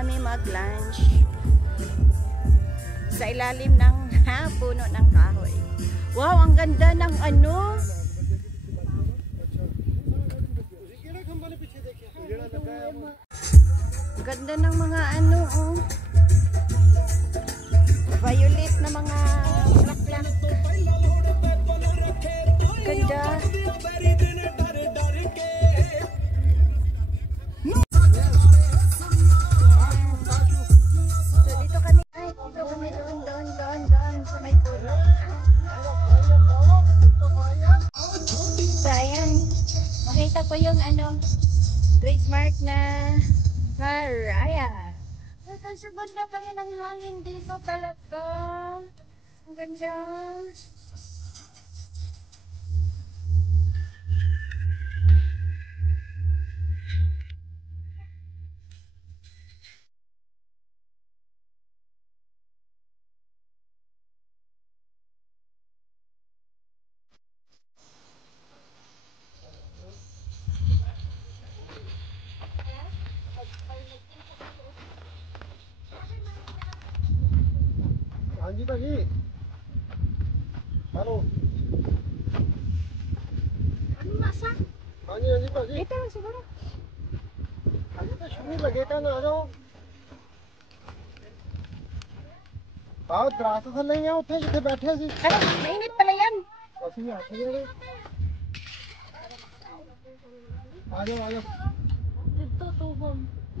kami mag-lunch sa ilalim ng puno ng kahoy. Wow, ang ganda ng ano. Ganda ng mga ano, oh. Violet na mga bulaklak. Ganda. So dito kami, doon sa may puno. So ayan, makita ko yung ano, trademark na Maraya. Kasi ganda pa rin ang hangin dito talaga. Ang ganda. जी भाजी हेलो हाँ जी भाजी Dito lang siguro. अभी तो शुरू लगे था ना आ जाओ आओ दरात थल्ले ही उत्थे जिथे बैठे सी Ano, mainit pala yan. ਅਸੀਂ ਆ ਗਏ आ जाओ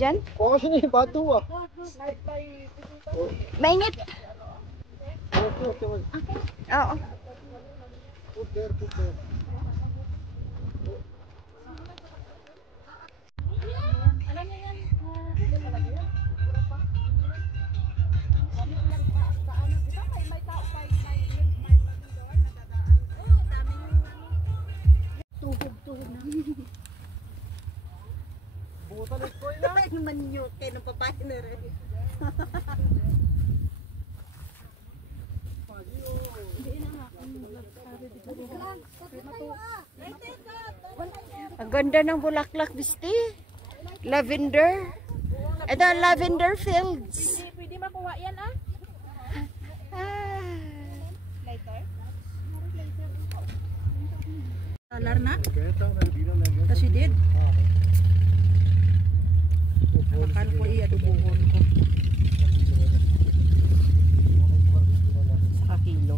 Diyan? कुछ नहीं वाधू आ Mainit. ओके ओके भाई Oo. कुछ देर Tuhog na. बोतल इसको ही ना Manyo kayo ng papahin na rin. Ang ganda ng bulaklak, Bisti. Lavender. Ito ang lavender fields. Pwede makuha yan ah. Lighter? Talar na? कहता हूं मेरे वीरा लग गया Kasi did. Nakakan ko i-adubuhon ko. Saka kilo.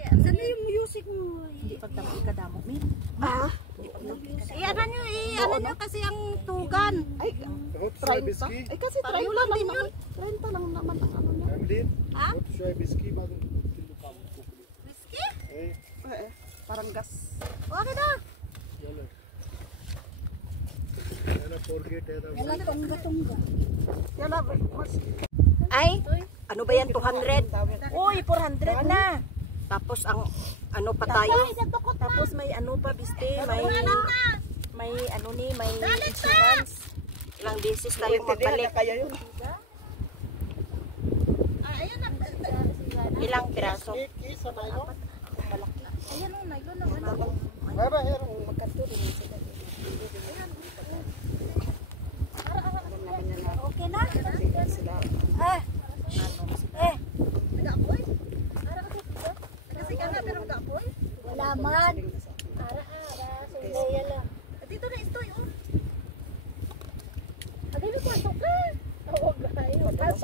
Saan na yung music mo? Hindi pagtampi ka damo, Min. Ano nyo kasi ang tugan. Ay, 30 biski Ay kasi try lang din yun. 30 lang naman ang ano niya. Family Ha? शोए बिस्की बाद किलो काम को Whiskey? ए Parang gas. Okay na. चलो एना फॉरगेट है Ay, ano ba yan? 200? Uy, 400 na. Tapos ang ano pa tayo? Tapos may ano pa, Biste. May ano ni, may insurance. Ilang beses tayong magbalik. Ilang piraso? Ayan o, nylon ang ano. बाबा यार Magkanto rin sila. Okay na? Sila. Nagapoy? Kasi ka na pero nagapoy? Wala man. Sundaya lang. Dito na istoy, oh. Agay mo pasok ka.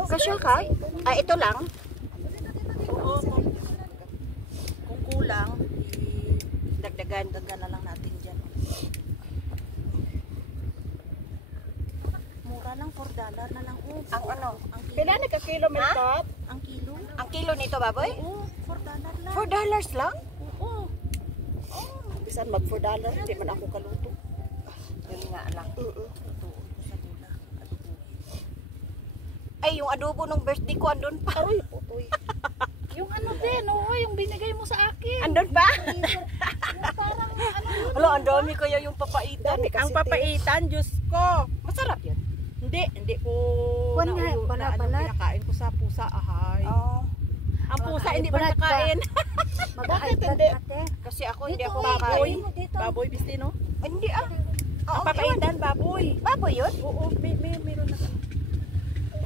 Kasya ka? Ah, ito lang? Oo, kung kulang, Dagdagan. dagdagan na lang natin dyan. Mura lang, $4 na lang. Oh, Ang ano? ang kilo. Pila na ka kilo, Meltot? Ang kilo? Ang kilo nito, baboy? Oo, $4 lang. $4 lang? Oo. Bisan mag $4, hindi man ako kaluto. Yun nga lang. Ito, sa gula. Adobo. Ay, yung adobo ng birthday ko, andun pa. Uy, putoy. Yung ano din, oo, yung binigay mo sa akin. Andun pa? Parang ano yun. Alo, ang dami kaya yung papaitan. Ang papaitan, Diyos ko. Masarap yun. Hindi ko Kuwan nga, nauyo na ano, balat. pinakain ko sa pusa, ahay. Oh. Ang pusa hindi ba nakain? Bakit hindi? Kasi ako hindi ako kakain. Baboy, Biste, no? Hindi ah. Oo, Papaitan, baboy. Baboy yun? Oo, meron na kami.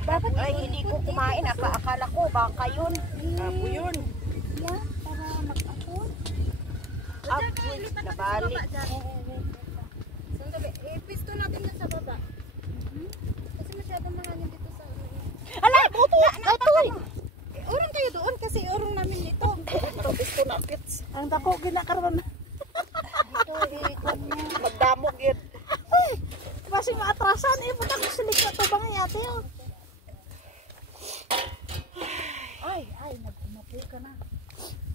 Bakit? Ay, hindi ko kumain. Akala ko, baka yun. Baboy yun. Yan, para mag-apon. Apoy, nabalik. Sandali, ipisto natin yan sa baba. Kasi masyadong mahangin dito sa ano. Ala, buto! Natuloy! Urong kayo doon kasi urong namin ito. Ito, pisto na kits. Ang dako ginakaroon. Ito, ikon niya. Magdamog yun. Kasi maatrasan, punta ko silik na ito bang yate yun. Ay, nag-umapoy ka na.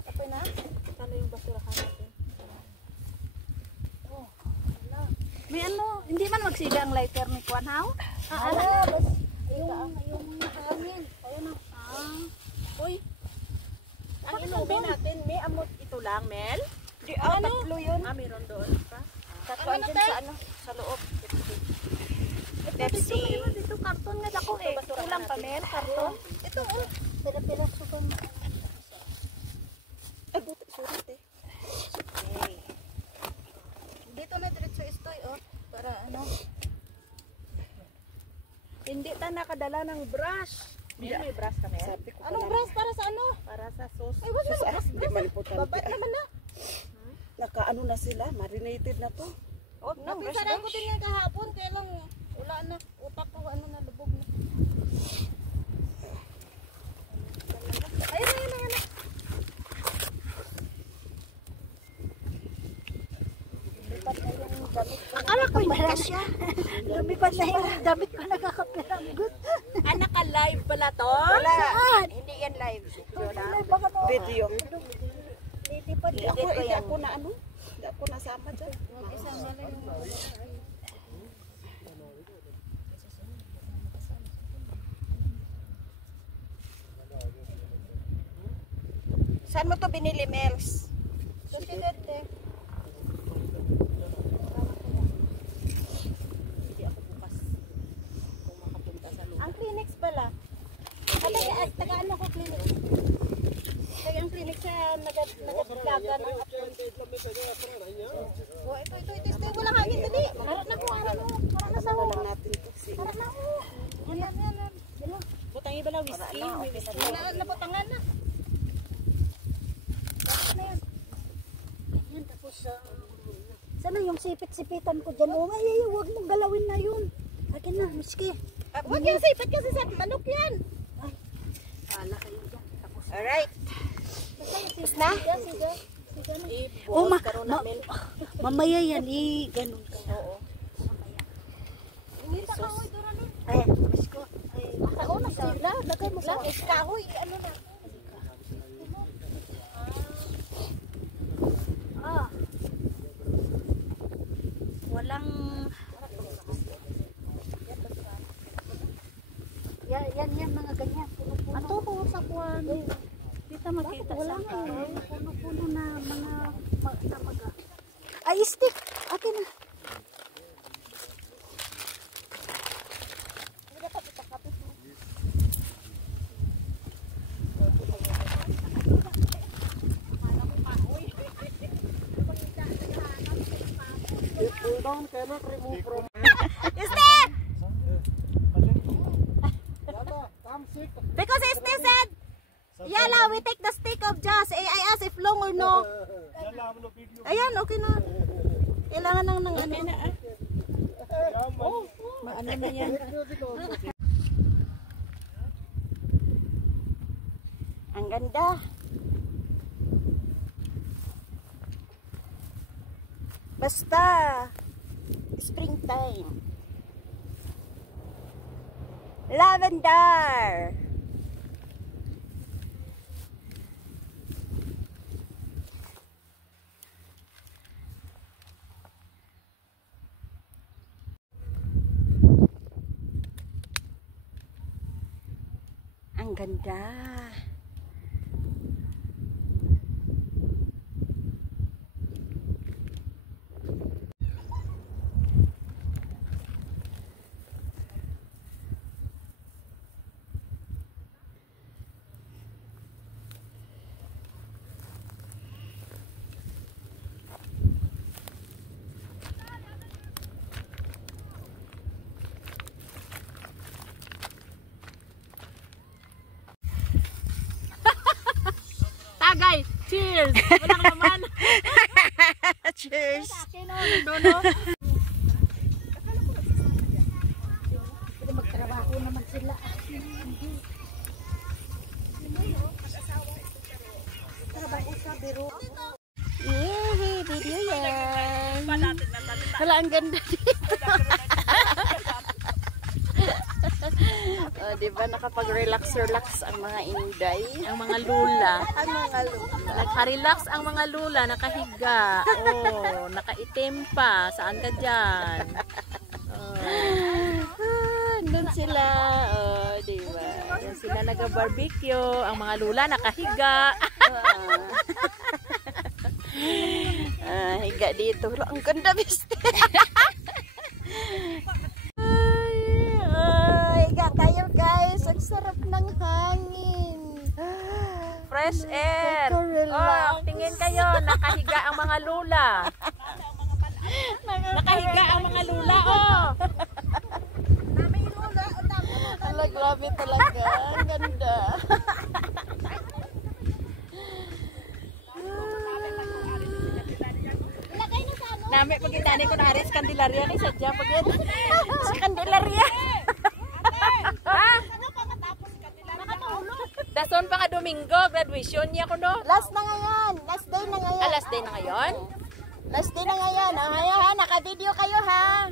Kapay na? Sana yung basurahan natin. Oh, wala. May ano, hindi man magsiga ang lighter ni Kwan Hao? Yung hangin. Ayun na. Uy, ang inumin natin, may amot ito lang, Mel? Di, tatlo yun. Meron doon pa. Tatlo dyan sa ano, sa loob. Pepsi. Dito karton nga dako eh. Kulang pa men, karton. Ito oh. Pira-pira sukan. Ay, buti, surat eh. Okay. Dito na diretso istoy oh. Para ano. Hindi ta nakadala ng brush. May brush ka, Mel? Sabi ko Anong brush para sa ano? Para sa sauce. Ay, wala na brush. Hindi man importante. Baba naman na. Nakaano na sila, marinated na to. Huwag na, brush Napisaran ko brush. din yan kahapon. Kaya lang wala na. Utak ko ano na lubog na. Ayun na. Akala ko hindi siya. Lumipat na yung damit ko nakakapiranggot. Naka-live pala to? Wala. Saan? Hindi yan live. Video. Lilipad Hindi ako na ano. Hindi ako nasama dyan. Isama lang yung Saan mo to binili, Mels? susunod eh. Hindi ako bukas kung makapunta sa lugar. Ang clinics pala. Tagaan ako clinic. Kaya ang clinic sa nagaglaga ng apron. Oh, ito. Wala hangin dali. Harap na ko, harap na sa Ano lang natin to. harap na ko. Yan. Dala. Butang iba na whiskey. May whiskey. Nabutangan na. Tapos na yan. Yan, tapos sana yung sipit-sipitan ko dyan. Oh, ay, huwag mong galawin na yun. Akin na, miski. Huwag yung sipit kasi sa manok yan. Ala kayo dyan. Tapos Alright. Tapos na? Siga. Oh, karon na, Mel. Mamaya yan, ganun ka. Oo. Hindi ta kahoy doon ano? Ay, misko. Ay, taon na sila. Lagay mo sa kahoy. Ano na? Walang yan mga ganyan. Puno-puno. Ato ko sa kuwan. Kita makita wala sa puno-puno na mga maga. Ay, stick. Akin na. Pull down cannot remove from. Because Este said, Yala, we take the stick of Joss. I asked if long or no. Ayan, okay na. Kailangan ng ano. Maano na yan. Ang ganda. Basta springtime. Lavender. Ang ganda. Cheers! Walang naman. Cheers. Magtrabaho naman sila. Trabaho sa biro. Yay, video yan. Hala, ang ganda dito. Diba nakapag-relax ang mga inday? Ang mga lula. Ang mga lula. Naka-relax ang mga lula, nakahiga. Oh, nakaitim pa. Saan ka dyan? Doon sila. Oh, diba? Yan sila nag-barbecue. Ang mga lula nakahiga. Higa dito. Ang ganda, biste. Higa tayo, guys. Ang sarap ng hangin. Fresh air. Nakaka-relax. Oh, tingin kayo. Nakahiga ang mga lula. Nakahiga ang mga lula, oh. Ala, grabe talaga. Ang ganda. Nami, pagkitani ko na Aris Candelaria kay sadya. Sa Candelaria. Dason pa ka Domingo, graduation niya ko, no? Last na ngayon. Last day na ngayon. Last day na ngayon? Last day na ngayon. Ayaw ha, naka-video kayo ha.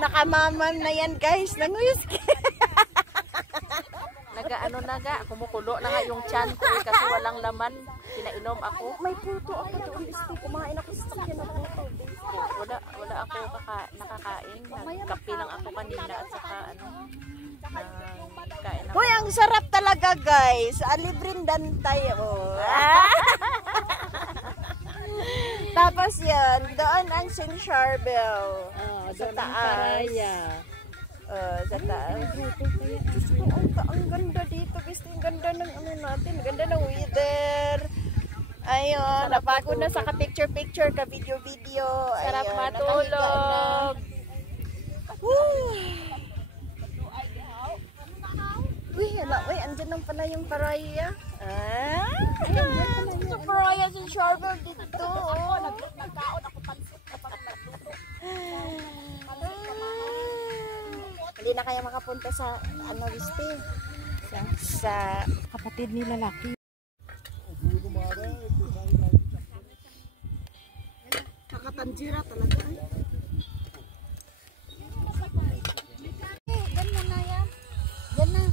Nakamamam na yan, guys. Ng whiskey. Nagaano na ga, kumukulo na nga yung tiyan ko eh, kasi walang laman. Pinainom ako. May puto ako doon. Gusto kumain ako sa sakyan ng puto. Wala ako nakakain. Nagkape lang ako kanina at saka ano. Kain ako. Hoy, ang sarap talaga, guys. Libreng dantay. Oh. Tapos yan, doon ang St. Charbel. Sa taas. Sa taas. Ang ganda dito. Gusto ang ganda ng ano natin. Ang ganda ng weather. Ayun, napagod na sa ka-picture-picture, ka-video-video. Sarap Ayun, matulog. Uy, hala, uy, andyan lang pala yung paraya. Ayan, sa paraya sa Charbel dito. Nagkaon ako pansit kapag nagluto. Hindi na kaya makapunta sa ano, Viste? Sa Kapatid ni lalaki. Kakatanjira talaga. Ganyan na yan. Yan na.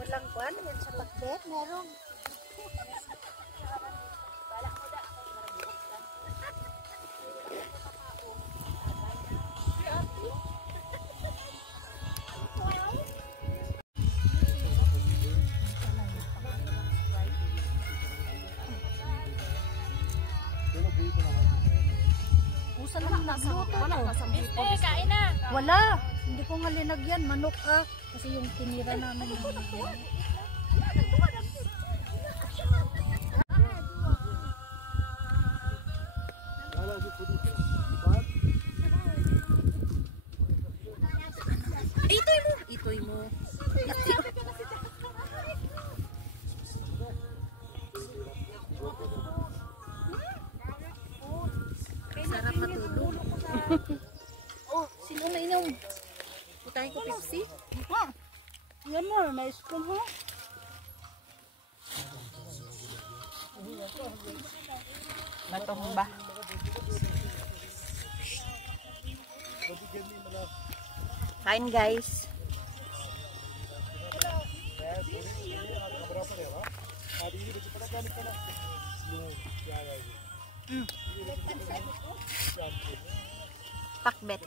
Walang kwan, yan sa pakbet. Meron. Usa lang nagluto. Kain na. Wala. Hindi ko nga linagyan. Manok kasi yung tinira namin. Itoy mo. Sarap matulog. Sino na inom? Putahin ko Pepsi. Yan mo. Nice ko ha. Matong ba? Kain, guys. Pakbet.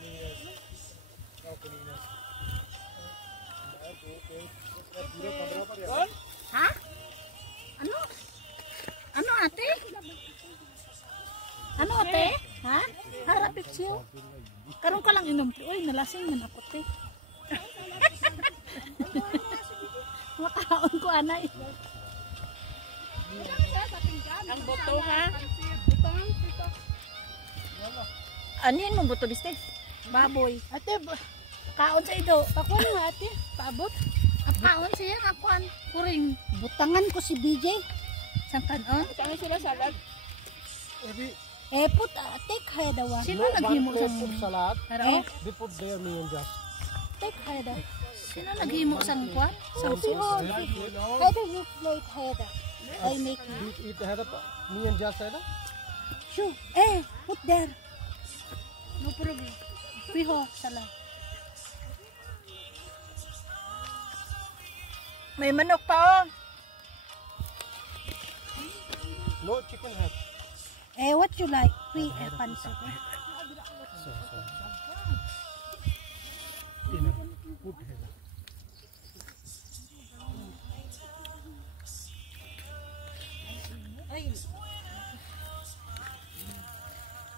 Ha? Ano? Ano ate? Ano ate? Ha? Harapit siya. Karon ka lang inom. Uy, nalasing yan ako te. Makaon ko anay. Ang buto ha? Anin mo buto biste? Baboy. Ate, kaon sa ido. Pakuan nga ate. Paabot. Ang kaon siya, kakuan. Kuring. Butangan ko si BJ. Sang kanon. Butangan sila salad. Put, take hai daw. Sino naghimo sang salad? They put there me and just. Take hai daw. Sino naghimo sang kuan? Sang sauce. Hai daw you plate hai daw. I make it. It had me and just had. Sure. Put there. No problem. Piho salad. May manok pa oh. No chicken head. What you like? Pansot.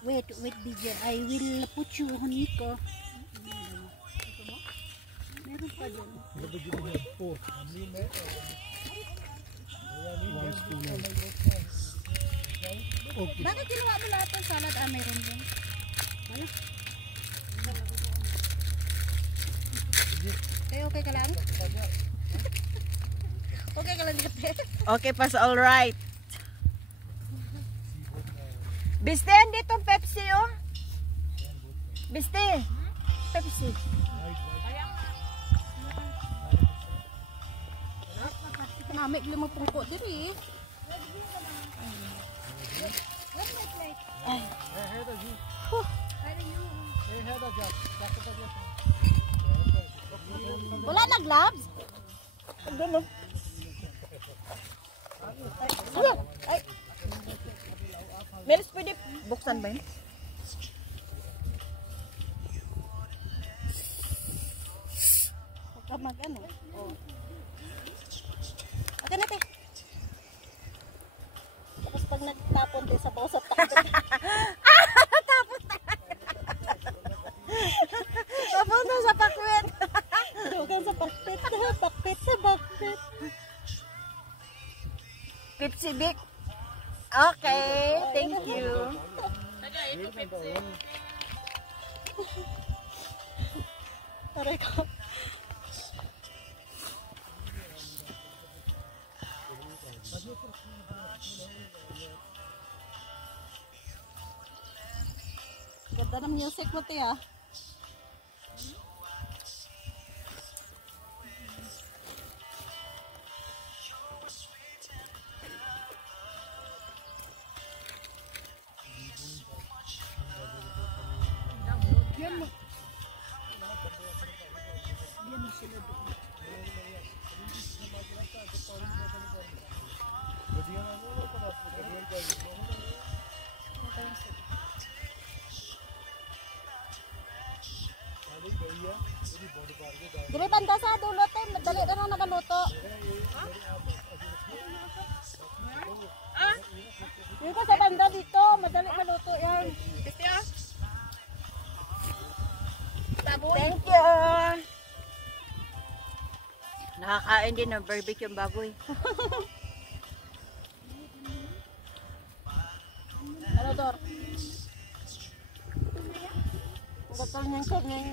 Wait, DJ. I will put you on Nico. Meron pa dun. Bakit kinuha mo lahat ng salad? Meron din. Okay ka lang? Okay ka lang dito. Okay pas all right. Biste andito Pepsi oh. Biste. Pepsi. Namik lima pungkot diri. Wala na gloves? Doon oh. Ay. Meron pwede buksan ba yun? Huwag mag-ano. Okay na, te. Tapos pag nagtapon, te, sabaw sa takot. Tapos na sa pakwet. Dugan sa pakpit. Pakpit sa bakpit. Pepsi Big. Okay, thank you. Aray ko. Ganda ng music mo, te, ah. Dire banda sa dulo, te, madali na lang nakaluto. Dito sa banda dito, madali maluto yan. Thank you. Nakakain din ng barbecue yung baboy. Ano, Dor?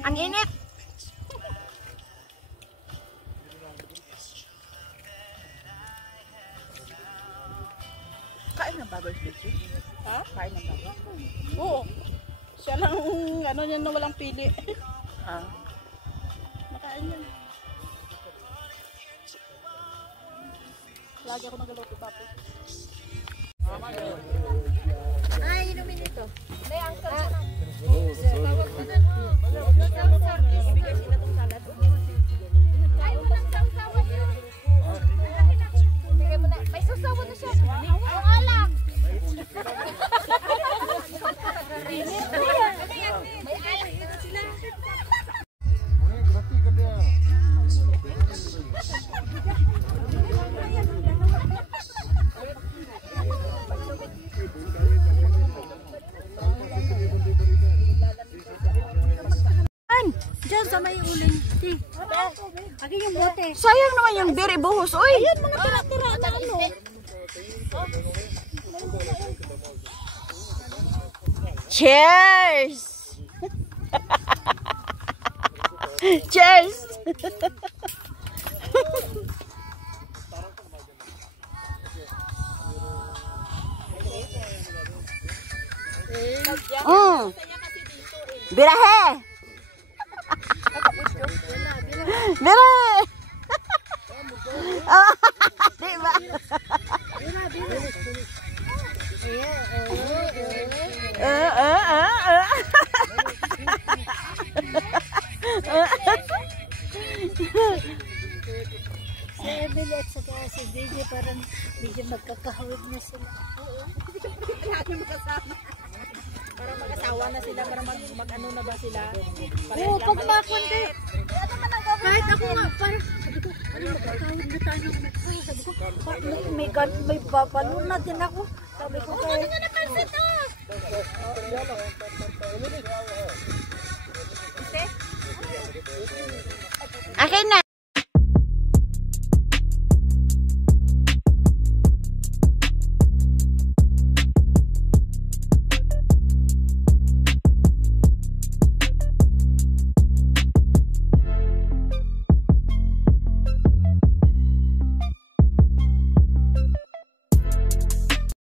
Ang init. Kain ng baboy, Bitsy? Ha? Kain ng baboy? Oo. Siya lang, ano yan na walang pili. Ah. Makain yan. Lagi ako nagaluto, papi. Ay, inumin ito. May angkal siya na. Ibigay sila itong salad. Ay, walang sausawan yun. May sausawan na siya. Ang alak. May alak dito sila. Diyan sa may uling. Agi yung bote. Sayang naman yung biri buhos. Uy! Ayun, mga tira-tira na ano. Cheers! Cheers! Birahe! Birahe! Di ba? Si Emily at saka si DJ parang medyo magkakahawig na sila. Para mag-asawa na sila, para mag-ano na ba sila? Oo, pag makonti. Kahit ako nga, parang sabi ko, ano magkakahawig na tayo ng nagkahawig. Sabi ko, may babalo na din ako. Sabi ko, kaya... Akin na!